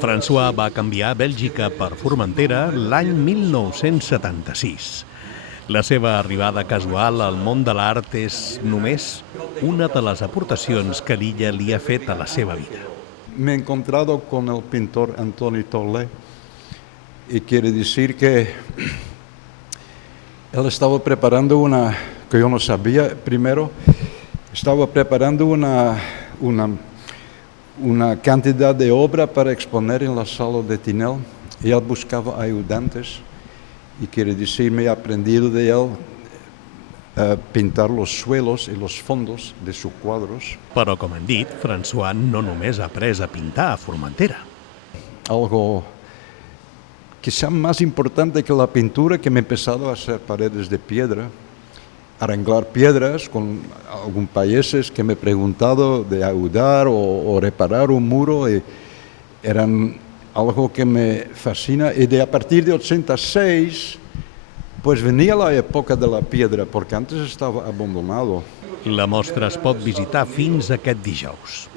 François va canviar Bèlgica per Formentera l'any 1976. La seva arribada casual al món de l'art és només una de les aportacions que l'illa li ha fet a la seva vida. Me he encontrado con el pintor Antoni Tolle y quiere decir que él estaba preparando que yo no sabía primero, estaba preparando una cantidad de obra para exponer en la sala de Tinel y él buscaba ayudantes y quiere decir, me he aprendido de él pintar los suelos y los fondos de sus cuadros. Però, com hem dit, François no només ha après a pintar a Formentera. Algo quizá más importante que la pintura, que me he empezado a hacer paredes de piedra, arreglar piedras con algunos países que me he preguntado de ayudar o reparar un muro, y eran algo que me fascina. Y a partir de 86, pues venía la època de la piedra, porque antes estava abandonado. La mostra es pot visitar fins aquest dijous.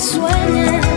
Sueñes